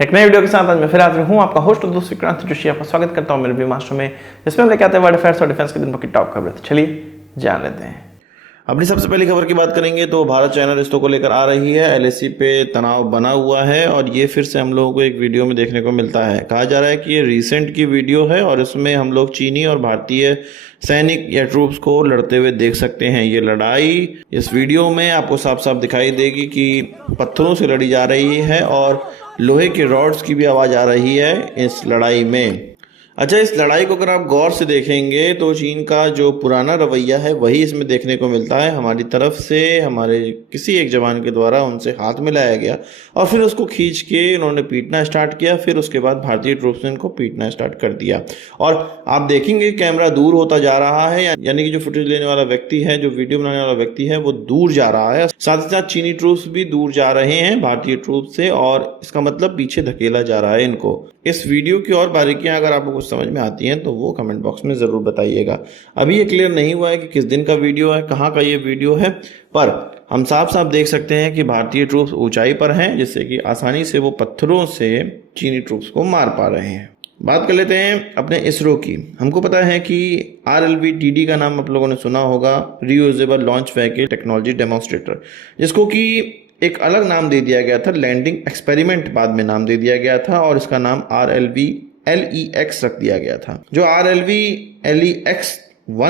एक नई वीडियो के साथ आज मैं फिर हाजिर हूँ, आपका होस्ट और दोस्त विक्रांत जोशी। आपका स्वागत करता हूँ मेरे व्यू मास्टर में, जिसमें हम लेके आते हैं वर्ल्ड अफेयर्स और डिफेंस के दिन भर की टॉप खबरें। तो चलिए जान लेते हैं। अपनी सबसे पहली खबर की बात करेंगे तो भारत चाइना रिश्तों को लेकर आ रही है। एलएसी पे तनाव बना हुआ है और ये फिर से हम लोगों को एक वीडियो में देखने को मिलता है। कहा जा रहा है कि ये रिसेंट की वीडियो है और इसमें हम लोग चीनी और भारतीय सैनिक या ट्रूप्स को लड़ते हुए देख सकते हैं। ये लड़ाई इस वीडियो में आपको साफ साफ दिखाई देगी कि पत्थरों से लड़ी जा रही है और लोहे के रॉड्स की भी आवाज़ आ रही है इस लड़ाई में। अच्छा, इस लड़ाई को अगर आप गौर से देखेंगे तो चीन का जो पुराना रवैया है वही इसमें देखने को मिलता है। हमारी तरफ से हमारे किसी एक जवान के द्वारा उनसे हाथ मिलाया गया और फिर उसको खींच के उन्होंने पीटना स्टार्ट किया। फिर उसके बाद भारतीय ट्रूप्स ने इनको पीटना स्टार्ट कर दिया और आप देखेंगे कैमरा दूर होता जा रहा है, यानी कि जो फुटेज लेने वाला व्यक्ति है, जो वीडियो बनाने वाला व्यक्ति है, वो दूर जा रहा है। साथ ही साथ चीनी ट्रूप्स भी दूर जा रहे हैं भारतीय ट्रूप से और इसका मतलब पीछे धकेला जा रहा है इनको। इस वीडियो की और बारीकियां अगर आपको कुछ समझ में आती हैं तो वो कमेंट बॉक्स में ज़रूर बताइएगा। अभी ये क्लियर नहीं हुआ है कि किस दिन का वीडियो है, कहाँ का ये वीडियो है, पर हम साफ साफ देख सकते हैं कि भारतीय ट्रूप्स ऊंचाई पर हैं, जिससे कि आसानी से वो पत्थरों से चीनी ट्रूप्स को मार पा रहे हैं। बात कर लेते हैं अपने इसरो की। हमको पता है कि RLV-TD का नाम आप लोगों ने सुना होगा, reusable launch vehicle technology demonstrator, जिसको कि एक अलग नाम दे दिया गया था, लैंडिंग एक्सपेरिमेंट बाद में नाम दे दिया गया था और इसका नाम RLV-LEX रख दिया गया था। जो RLV-LEX-1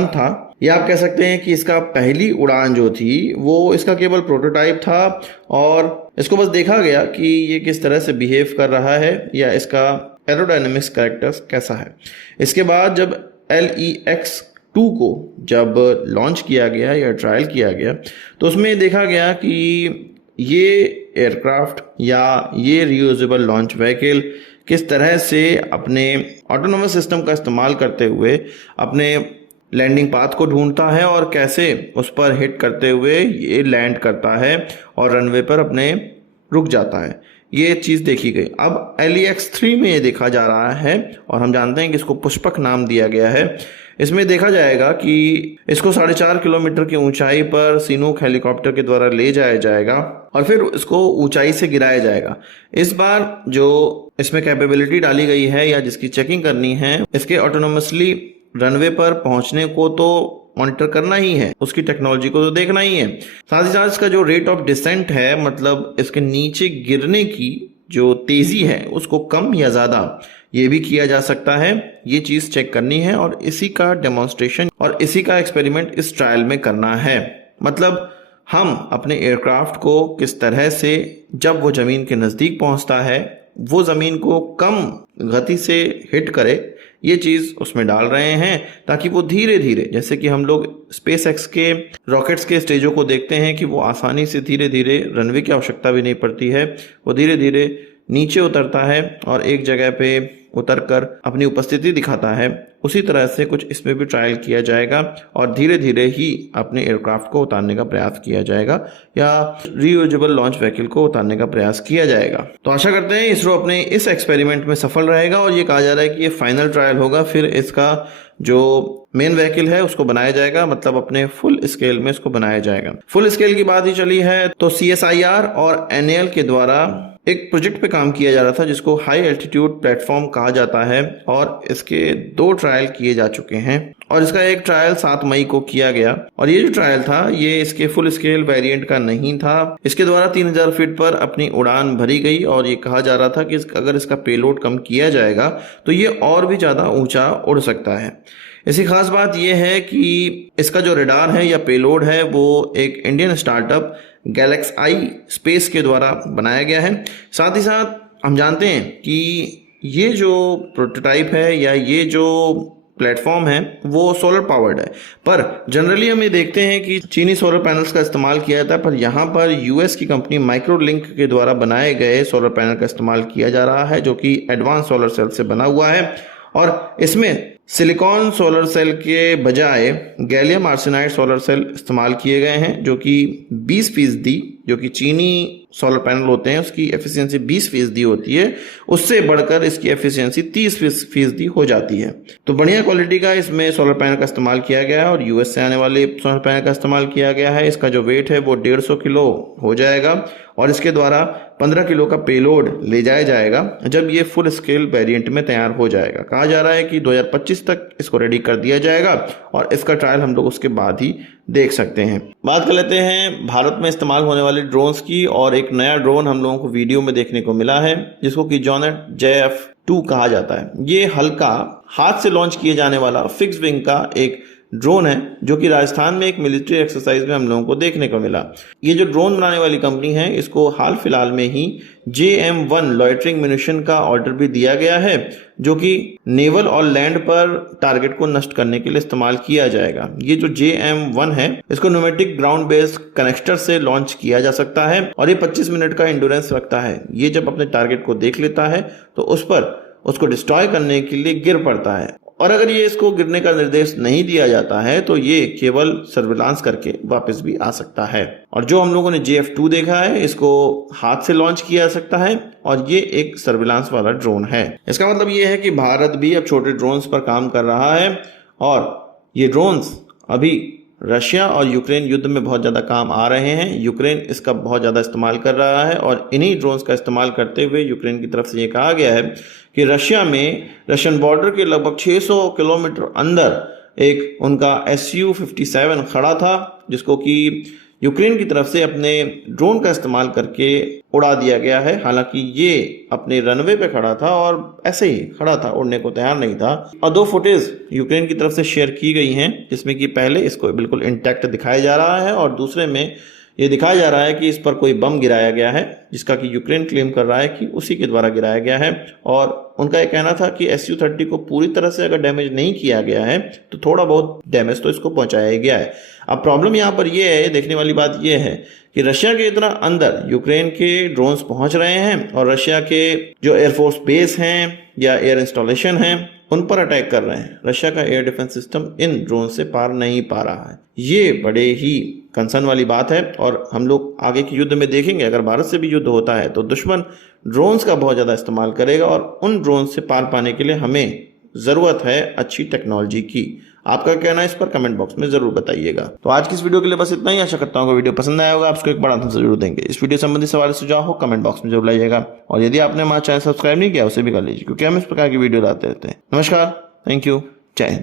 था, ये आप कह सकते हैं कि इसका पहली उड़ान जो थी वो इसका केवल प्रोटोटाइप था और इसको बस देखा गया कि ये किस तरह से बिहेव कर रहा है या इसका एरोडायनेमिक्स कैरेक्टर्स कैसा है। इसके बाद जब LEX-2 को जब लॉन्च किया गया या ट्रायल किया गया तो उसमें देखा गया कि ये एयरक्राफ्ट या ये रियूजेबल लॉन्च व्हीकल किस तरह से अपने ऑटोनोमस सिस्टम का इस्तेमाल करते हुए अपने लैंडिंग पाथ को ढूंढता है और कैसे उस पर हिट करते हुए ये लैंड करता है और रनवे पर अपने रुक जाता है। ये चीज़ देखी गई। अब LEX-3 में ये देखा जा रहा है और हम जानते हैं कि इसको पुष्पक नाम दिया गया है। इसमें देखा जाएगा कि इसको 4.5 किलोमीटर की ऊंचाई पर सीनूक हेलीकॉप्टर के द्वारा ले जाया जाएगा और फिर इसको ऊंचाई से गिराया जाएगा। इस बार जो इसमें कैपेबिलिटी डाली गई है या जिसकी चेकिंग करनी है, इसके ऑटोनोमसली रनवे पर पहुंचने को तो मॉनिटर करना ही है, उसकी टेक्नोलॉजी को तो देखना ही है। साथ ही साथ इसका जो रेट ऑफ डिसेंट है, मतलब इसके नीचे गिरने की जो तेजी है, उसको कम या ज़्यादा ये भी किया जा सकता है। ये चीज़ चेक करनी है और इसी का डेमोन्स्ट्रेशन और इसी का एक्सपेरिमेंट इस ट्रायल में करना है। मतलब हम अपने एयरक्राफ्ट को किस तरह से जब वो ज़मीन के नज़दीक पहुंचता है वो ज़मीन को कम गति से हिट करे, ये चीज़ उसमें डाल रहे हैं ताकि वो धीरे धीरे, जैसे कि हम लोग SpaceX के रॉकेट्स के स्टेजों को देखते हैं कि वो आसानी से धीरे धीरे, रनवे की आवश्यकता भी नहीं पड़ती है, वो धीरे धीरे नीचे उतरता है और एक जगह पे उतरकर अपनी उपस्थिति दिखाता है। उसी तरह से कुछ इसमें भी ट्रायल किया जाएगा और धीरे धीरे ही अपने एयरक्राफ्ट को उतारने का प्रयास किया जाएगा या रीयूजेबल लॉन्च व्हीकल को उतारने का प्रयास किया जाएगा। तो आशा करते हैं इसरो अपने इस एक्सपेरिमेंट में सफल रहेगा और ये कहा जा रहा है कि ये फाइनल ट्रायल होगा, फिर इसका जो मेन व्हीकल है उसको बनाया जाएगा, मतलब अपने फुल स्केल में इसको बनाया जाएगा। फुल स्केल की बात ही चली है तो CSIR और NAL के द्वारा एक प्रोजेक्ट पे काम किया जा रहा था जिसको हाई एल्टीट्यूड प्लेटफॉर्म कहा जाता है और इसके 2 ट्रायल किए जा चुके हैं और इसका एक ट्रायल 7 मई को किया गया और ये जो ट्रायल था ये इसके फुल स्केल वेरिएंट का नहीं था। इसके द्वारा 3000 फीट पर अपनी उड़ान भरी गई और ये कहा जा रहा था कि अगर इसका पेलोड कम किया जाएगा तो ये और भी ज़्यादा ऊंचा उड़ सकता है। इसी खास बात यह है कि इसका जो रडार है या पेलोड है वो एक इंडियन स्टार्टअप गैलेक्सी स्पेस के द्वारा बनाया गया है। साथ ही साथ हम जानते हैं कि ये जो प्रोटोटाइप है या ये जो प्लेटफॉर्म है वो सोलर पावर्ड है, पर जनरली हम ये देखते हैं कि चीनी सोलर पैनल्स का इस्तेमाल किया जाता है, पर यहाँ पर US की कंपनी माइक्रोलिंक के द्वारा बनाए गए सोलर पैनल का इस्तेमाल किया जा रहा है जो कि एडवांस सोलर सेल से बना हुआ है और इसमें सिलिकॉन सोलर सेल के बजाय गैलियम आर्सेनाइड सोलर सेल इस्तेमाल किए गए हैं जो कि 20% जो कि चीनी सोलर पैनल होते हैं उसकी एफिशिएंसी 20% होती है, उससे बढ़कर इसकी एफिशिएंसी 30% हो जाती है। तो बढ़िया क्वालिटी का इसमें सोलर पैनल का इस्तेमाल किया गया है और यूएस से आने वाले सोलर पैनल का इस्तेमाल किया गया है। इसका जो वेट है वो 150 किलो हो जाएगा और इसके द्वारा 15 किलो का पेलोड ले जाया जाएगा जब ये फुल स्केल वेरिएंट में तैयार हो जाएगा। कहा जा रहा है कि 2025 तक इसको रेडी कर दिया जाएगा और इसका ट्रायल हम लोग उसके बाद ही देख सकते हैं। बात कर लेते हैं भारत में इस्तेमाल होने वाले ड्रोन्स की, और एक नया ड्रोन हम लोगों को वीडियो में देखने को मिला है जिसको कि जॉनेट JF2 कहा जाता है। ये हल्का हाथ से लॉन्च किए जाने वाला फिक्स विंग का एक ड्रोन है जो कि राजस्थान में एक मिलिट्री एक्सरसाइज में हम लोगों को देखने को मिला। ये जो ड्रोन बनाने वाली कंपनी है इसको हाल फिलहाल में ही JM1 लॉइटरिंग म्यूनिशन का ऑर्डर भी दिया गया है जो कि नेवल और लैंड पर टारगेट को नष्ट करने के लिए इस्तेमाल किया जाएगा। ये जो JM1 है इसको न्यूमेटिक ग्राउंड बेस्ड कनेक्टर से लॉन्च किया जा सकता है और ये 25 मिनट का इंड्योरेंस रखता है। ये जब अपने टारगेट को देख लेता है तो उस पर उसको डिस्ट्रॉय करने के लिए गिर पड़ता है, और अगर ये इसको गिरने का निर्देश नहीं दिया जाता है तो ये केवल सर्विलांस करके वापस भी आ सकता है। और जो हम लोगों ने JF2 देखा है इसको हाथ से लॉन्च किया जा सकता है और ये एक सर्विलांस वाला ड्रोन है। इसका मतलब ये है कि भारत भी अब छोटे ड्रोन्स पर काम कर रहा है और ये ड्रोन्स अभी रशिया और यूक्रेन युद्ध में बहुत ज़्यादा काम आ रहे हैं। यूक्रेन इसका बहुत ज़्यादा इस्तेमाल कर रहा है और इन्हीं ड्रोन्स का इस्तेमाल करते हुए यूक्रेन की तरफ से ये कहा गया है कि रशियन बॉर्डर के लगभग 600 किलोमीटर अंदर एक उनका Su-57 खड़ा था जिसको कि यूक्रेन की तरफ से अपने ड्रोन का इस्तेमाल करके उड़ा दिया गया है। हालांकि ये अपने रनवे पे खड़ा था और ऐसे ही खड़ा था, उड़ने को तैयार नहीं था। और 2 फुटेज यूक्रेन की तरफ से शेयर की गई हैं जिसमें कि पहले इसको बिल्कुल इंटैक्ट दिखाया जा रहा है और दूसरे में ये दिखाया जा रहा है कि इस पर कोई बम गिराया गया है जिसका कि यूक्रेन क्लेम कर रहा है कि उसी के द्वारा गिराया गया है। और उनका ये कहना था कि Su-30 को पूरी तरह से अगर डैमेज नहीं किया गया है तो थोड़ा बहुत डैमेज तो इसको पहुंचाया गया है। अब प्रॉब्लम यहाँ पर यह है, देखने वाली बात यह है कि रशिया के इतना अंदर यूक्रेन के ड्रोन्स पहुंच रहे हैं और रशिया के जो एयरफोर्स बेस हैं या एयर इंस्टॉलेशन हैं उन पर अटैक कर रहे हैं। रशिया का air defence system in drone से पार नहीं पा रहा है। ये बड़े ही कंसर्न वाली बात है और हम लोग आगे के युद्ध में देखेंगे अगर भारत से भी युद्ध होता है तो दुश्मन ड्रोन्स का बहुत ज़्यादा इस्तेमाल करेगा और उन ड्रोन से पार पाने के लिए हमें ज़रूरत है अच्छी टेक्नोलॉजी की। आपका कहना है इस पर कमेंट बॉक्स में जरूर बताइएगा। तो आज की इस वीडियो के लिए बस इतना ही। आशा करता हूँ कि वीडियो पसंद आया होगा, आपको एक बड़ा आंसर जरूर देंगे। इस वीडियो संबंधी सवाल सुझाव हो कमेंट बॉक्स में जरूर लाइएगा और यदि आपने हमारा चैनल सब्सक्राइब नहीं किया उसे भी कर लीजिए क्योंकि हम इस प्रकार की वीडियो लाते रहते हैं। नमस्कार, थैंक यू, जय हिंद।